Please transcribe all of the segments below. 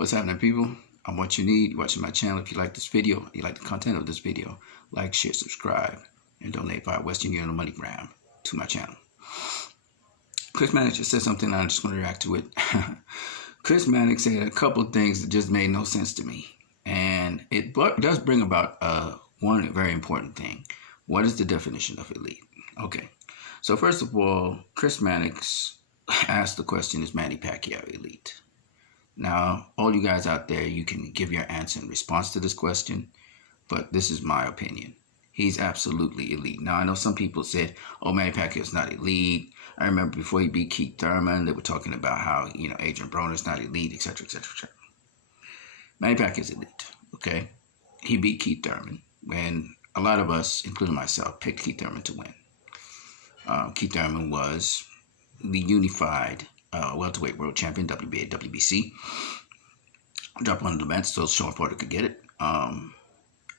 What's happening, people? I'm what you need. You're watching my channel. If you like this video, you like the content of this video, like, share, subscribe, and donate via Western Union or MoneyGram to my channel. Chris Mannix just said something, and I just want to react to it. Chris Mannix said a couple of things that just made no sense to me. And it does bring about one very important thing. What is the definition of elite? Okay. So first of all, Chris Mannix asked the question, is Manny Pacquiao elite? Now, all you guys out there, you can give your answer in response to this question, but this is my opinion. He's absolutely elite. Now, I know some people said, oh, Manny Pacquiao's not elite. I remember before he beat Keith Thurman, they were talking about how, Adrian Broner's not elite, etc., etc., etc. Manny Pacquiao's elite, okay? He beat Keith Thurman when a lot of us, including myself, picked Keith Thurman to win. Keith Thurman was the unified welterweight world champion, WBA, WBC. Dropped one of the events so Sean Porter could get it.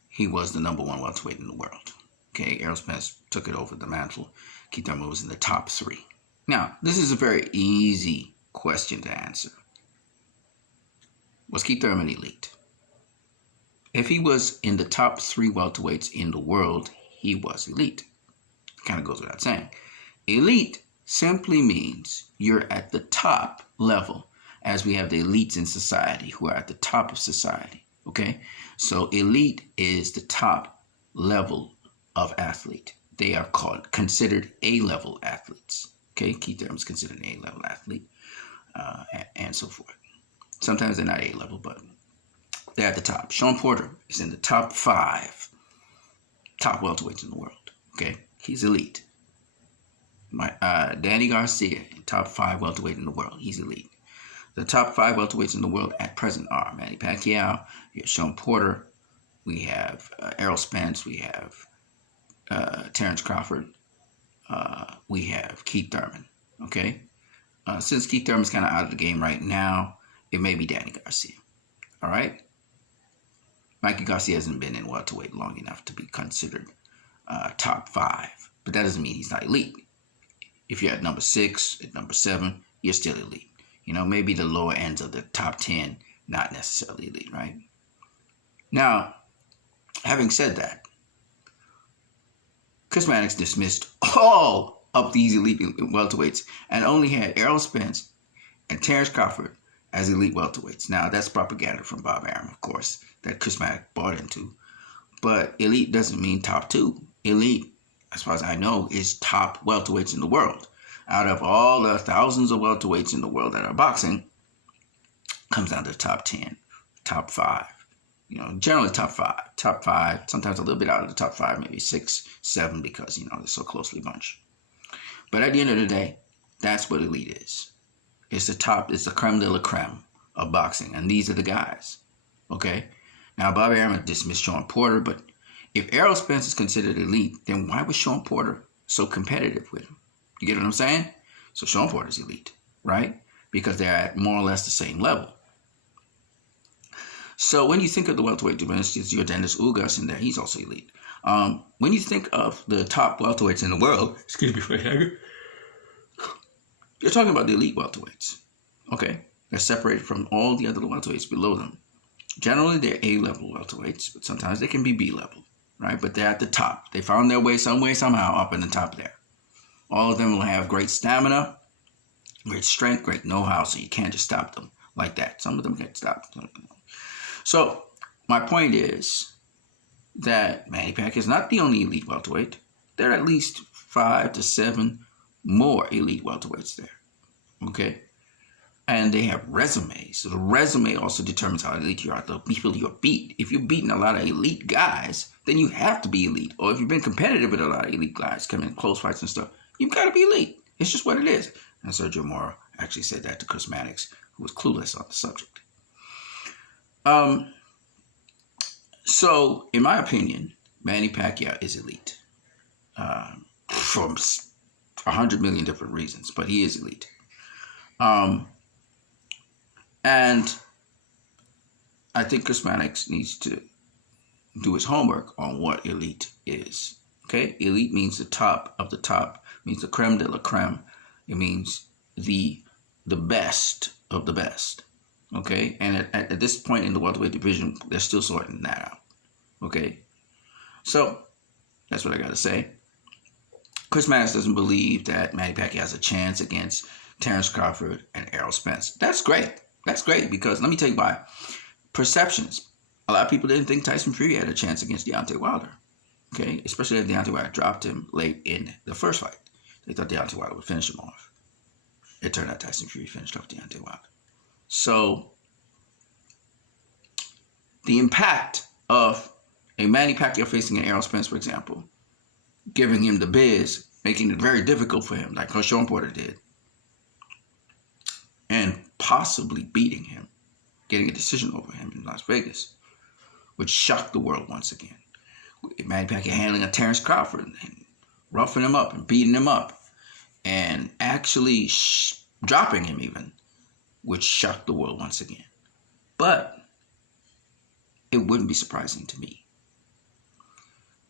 He was the #1 welterweight in the world. Okay, Errol Spence took it over the mantle. Keith Thurman was in the top 3. Now, this is a very easy question to answer. Was Keith Thurman elite? If he was in the top 3 welterweights in the world, he was elite. Kind of goes without saying. Elite simply means you're at the top level, as we have the elites in society who are at the top of society, okay? So elite is the top level of athlete. They are considered A-level athletes, okay? Keith Thurman's considered an A-level athlete, and so forth. Sometimes they're not A-level, but they're at the top. Sean Porter is in the top 5 top welterweights in the world, okay? He's elite. Danny Garcia, top 5 welterweight in the world. He's elite. The top 5 welterweights in the world at present are Manny Pacquiao, we have Sean Porter, we have Errol Spence, we have Terrence Crawford, we have Keith Thurman. Okay, since Keith Thurman's kind of out of the game right now, it may be Danny Garcia. All right, Mikey Garcia hasn't been in welterweight long enough to be considered top 5, but that doesn't mean he's not elite. If you're at number 6, at number 7, you're still elite. Maybe the lower ends of the top 10, not necessarily elite, right? Now, having said that, Chris Mannix dismissed all of these elite welterweights and only had Errol Spence and Terrence Crawford as elite welterweights. Now, that's propaganda from Bob Arum, of course, that Chris Mannix bought into. But elite doesn't mean top 2. Elite, as far as I know, is top welterweights in the world. Out of all the thousands of welterweights in the world that are boxing, comes down to the top 10, top 5. Generally top 5. Top 5, sometimes a little bit out of the top 5, maybe 6, 7, because, they're so closely bunched. But at the end of the day, that's what elite is. It's the top, it's the creme de la creme of boxing. And these are the guys, okay? Now, Bob Arum dismissed Sean Porter, but if Errol Spence is considered elite, then why was Sean Porter so competitive with him? You get what I'm saying? So Sean Porter's elite, right? Because they're at more or less the same level. So when you think of the welterweight dimensions, you're Dennis Ugas in there. He's also elite. When you think of the top welterweights in the world, excuse me for a second, you're talking about the elite welterweights, okay? They're separated from all the other welterweights below them. Generally, they're A-level welterweights, but sometimes they can be B-level, right? But they're at the top. They found their way, somehow, up in the top there. All of them will have great stamina, great strength, great know-how, so you can't just stop them like that. Some of them get stopped. So my point is that Manny Pacquiao is not the only elite welterweight. There are at least 5 to 7 more elite welterweights there, okay? And they have resumes. So the resume also determines how elite you are, the people you're beat. If you're beating a lot of elite guys, then you have to be elite. Or if you've been competitive with a lot of elite guys, coming in close fights and stuff, you've got to be elite. It's just what it is. And Sergio Mora actually said that to Chris Mannix, who was clueless on the subject. So, in my opinion, Manny Pacquiao is elite. For 100 million different reasons, but he is elite. And I think Chris Mannix needs to do his homework on what elite is. Okay? Elite means the top of the top, means the creme de la creme. It means the best of the best. Okay, and at this point in the welterweight division, they're still sorting that out. Okay, so that's what I gotta say. Chris Mannix doesn't believe that Manny Pacquiao has a chance against Terrence Crawford and Errol Spence. That's great. That's great because let me tell you why. Perceptions. A lot of people didn't think Tyson Fury had a chance against Deontay Wilder. Okay, especially if Deontay Wilder dropped him late in the first fight. They thought Deontay Wilder would finish him off. It turned out Tyson Fury finished off Deontay Wilder. So the impact of a Manny Pacquiao facing an Errol Spence, for example, giving him the biz, making it very difficult for him, like Sean Porter did, and possibly beating him, getting a decision over him in Las Vegas, would shock the world once again. Manny Pacquiao handling a Terrence Crawford and roughing him up and beating him up and actually dropping him even would shock the world once again. But it wouldn't be surprising to me.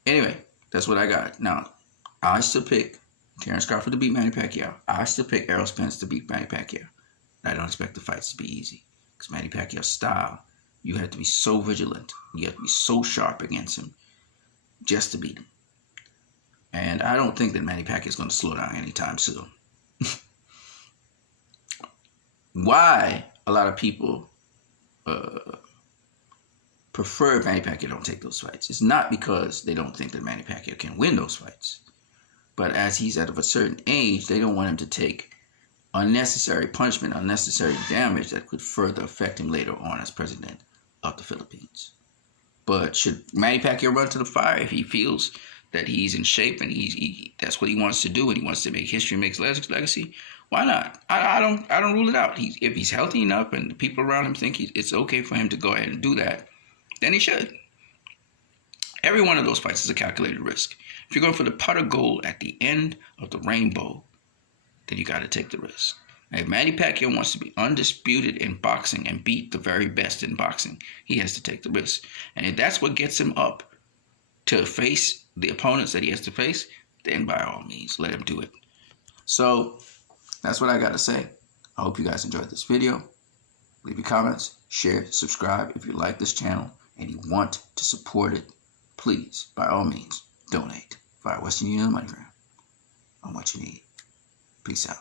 Anyway, that's what I got. Now, I still pick Terrence Crawford to beat Manny Pacquiao. I still pick Errol Spence to beat Manny Pacquiao. I don't expect the fights to be easy. Because Manny Pacquiao's style, you have to be so vigilant. You have to be so sharp against him just to beat him. And I don't think that Manny Pacquiao is going to slow down anytime soon. Why a lot of people prefer Manny Pacquiao don't take those fights. It's not because they don't think that Manny Pacquiao can win those fights. But as he's at a certain age, they don't want him to take unnecessary punishment, unnecessary damage that could further affect him later on as president of the Philippines. But should Manny Pacquiao run to the fire if he feels that he's in shape and that's what he wants to do and he wants to make history, makes legacy? Why not? I don't rule it out. If he's healthy enough and the people around him think it's okay for him to go ahead and do that, then he should. Every one of those fights is a calculated risk. If you're going for the pot of gold at the end of the rainbow, then you got to take the risk. If Manny Pacquiao wants to be undisputed in boxing and beat the very best in boxing, he has to take the risk. And if that's what gets him up to face the opponents that he has to face, then by all means, let him do it. So that's what I got to say. I hope you guys enjoyed this video. Leave your comments, share, subscribe. If you like this channel and you want to support it, please, by all means, donate via Western Union MoneyGram on what you need. Peace out.